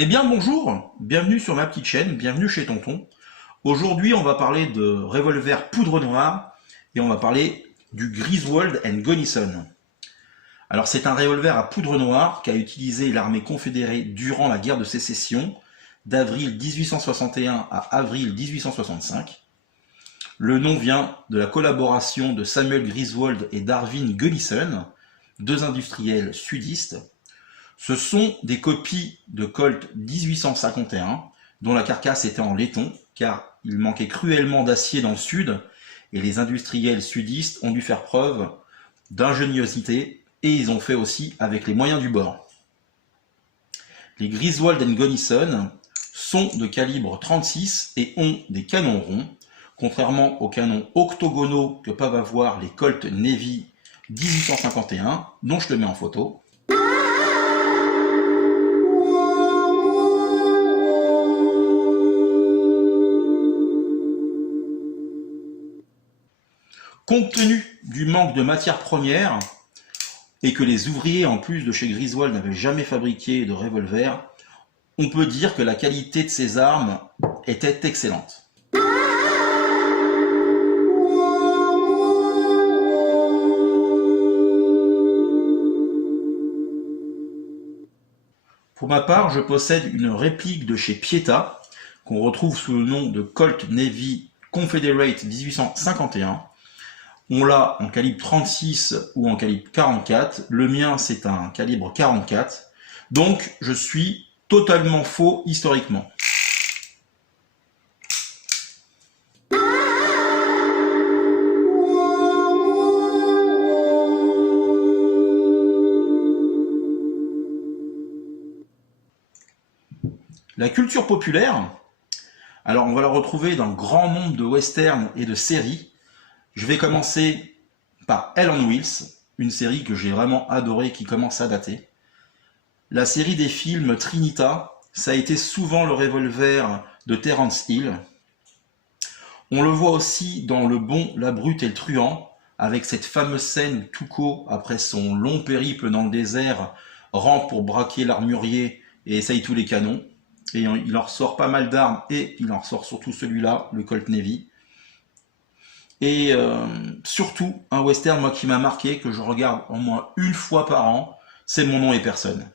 Eh bien bonjour, bienvenue sur ma petite chaîne, bienvenue chez Tonton. Aujourd'hui on va parler de revolver poudre noire et on va parler du Griswold & Gunnison. Alors c'est un revolver à poudre noire qu'a utilisé l'armée confédérée durant la guerre de sécession d'avril 1861 à avril 1865. Le nom vient de la collaboration de Samuel Griswold et Darwin Gunnison, deux industriels sudistes. Ce sont des copies de Colt 1851, dont la carcasse était en laiton, car il manquait cruellement d'acier dans le sud, et les industriels sudistes ont dû faire preuve d'ingéniosité, et ils ont fait aussi avec les moyens du bord. Les Griswold & Gunnison sont de calibre 36 et ont des canons ronds, contrairement aux canons octogonaux que peuvent avoir les Colt Navy 1851, dont je te mets en photo. Compte tenu du manque de matières premières et que les ouvriers, en plus de chez Griswold, n'avaient jamais fabriqué de revolver, on peut dire que la qualité de ces armes était excellente. Pour ma part, je possède une réplique de chez Pieta, qu'on retrouve sous le nom de Colt Navy Confederate 1851. On l'a en calibre 36 ou en calibre 44. Le mien, c'est un calibre 44. Donc, je suis totalement faux historiquement. La culture populaire, alors on va la retrouver dans grand nombre de westerns et de séries. Je vais commencer par Hell on Wheels, une série que j'ai vraiment adorée qui commence à dater. La série des films Trinita, ça a été souvent le revolver de Terence Hill. On le voit aussi dans Le Bon, la Brute et le Truand, avec cette fameuse scène où Tuco, après son long périple dans le désert, rentre pour braquer l'armurier et essaye tous les canons. Et il en ressort pas mal d'armes et il en ressort surtout celui-là, le Colt Navy. Et surtout, un western moi qui m'a marqué, que je regarde au moins une fois par an, c'est Mon nom est personne.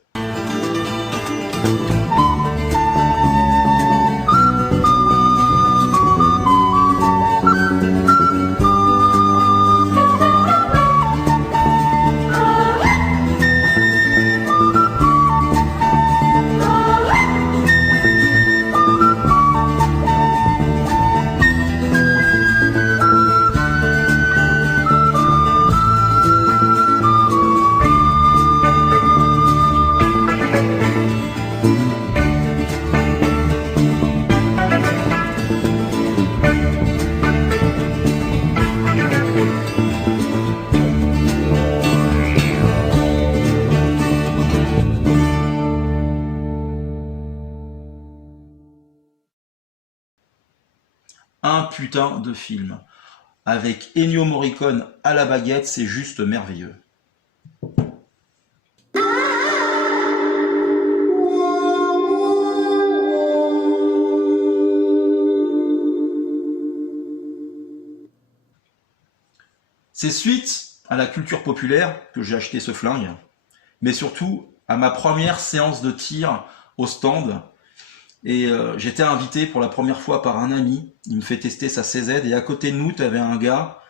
Un putain de film. Avec Ennio Morricone à la baguette, c'est juste merveilleux. C'est suite à la culture populaire que j'ai acheté ce flingue, mais surtout à ma première séance de tir au stand. Et j'étais invité pour la première fois par un ami, il me fait tester sa CZ, et à côté de nous, tu avais un gars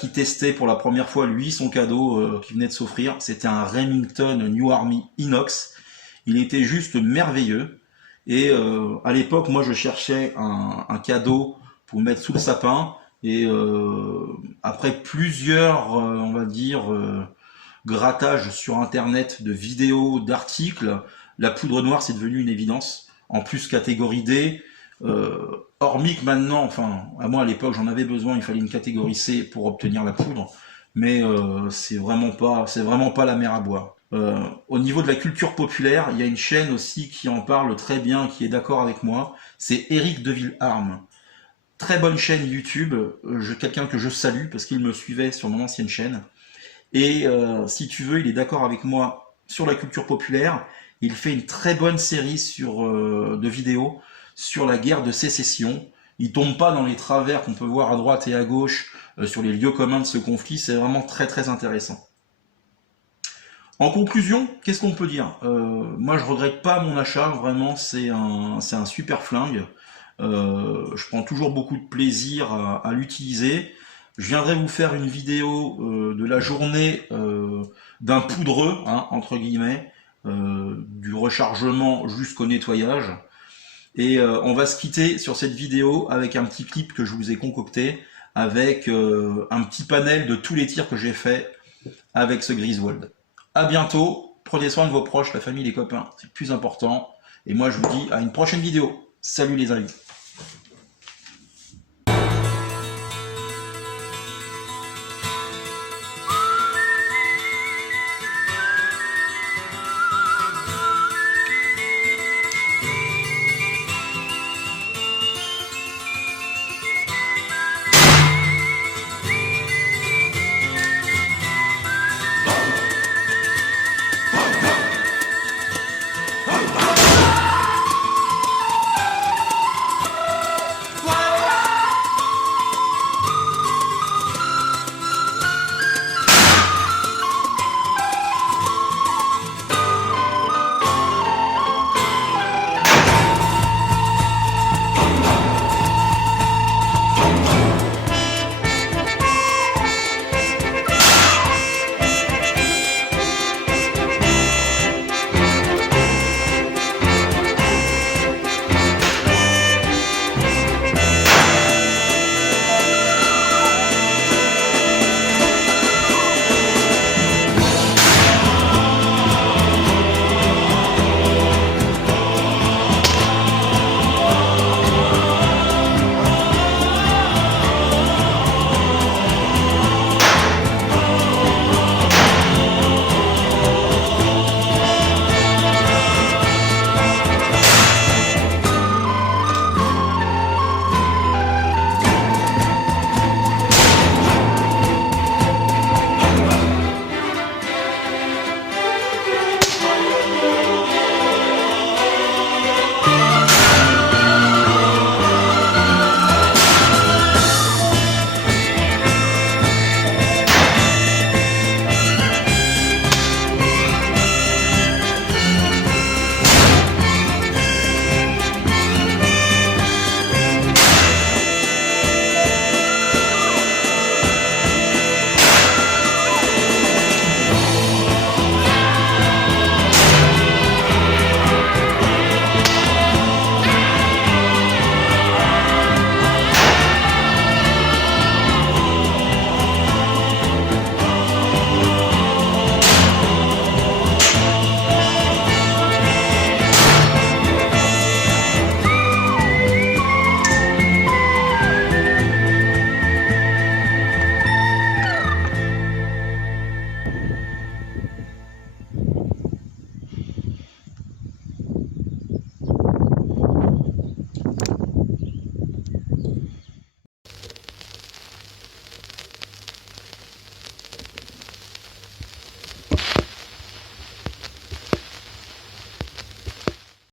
qui testait pour la première fois, lui, son cadeau qui venait de s'offrir. C'était un Remington New Army Inox. Il était juste merveilleux. Et à l'époque, moi, je cherchais un cadeau pour mettre sous le sapin. Et après plusieurs, on va dire, grattages sur Internet de vidéos, d'articles, la poudre noire, c'est devenu une évidence. En plus catégorie D, hormis que maintenant, enfin, à moi à l'époque j'en avais besoin, il fallait une catégorie C pour obtenir la poudre, mais c'est vraiment pas la mer à boire. Au niveau de la culture populaire, il y a une chaîne aussi qui en parle très bien, qui est d'accord avec moi, c'est Eric Deville Armes. Très bonne chaîne YouTube, quelqu'un que je salue parce qu'il me suivait sur mon ancienne chaîne. Et si tu veux, il est d'accord avec moi sur la culture populaire. Il fait une très bonne série de vidéos sur la guerre de sécession. Il tombe pas dans les travers qu'on peut voir à droite et à gauche sur les lieux communs de ce conflit. C'est vraiment très très intéressant. En conclusion, qu'est-ce qu'on peut dire? Moi, je regrette pas mon achat. Vraiment, c'est un super flingue. Je prends toujours beaucoup de plaisir à l'utiliser. Je viendrai vous faire une vidéo de la journée d'un poudreux, hein, entre guillemets, du rechargement jusqu'au nettoyage. Et on va se quitter sur cette vidéo avec un petit clip que je vous ai concocté, avec un petit panel de tous les tirs que j'ai fait avec ce Griswold. À bientôt, prenez soin de vos proches, la famille, les copains, c'est le plus important. Et moi je vous dis à une prochaine vidéo. Salut les amis.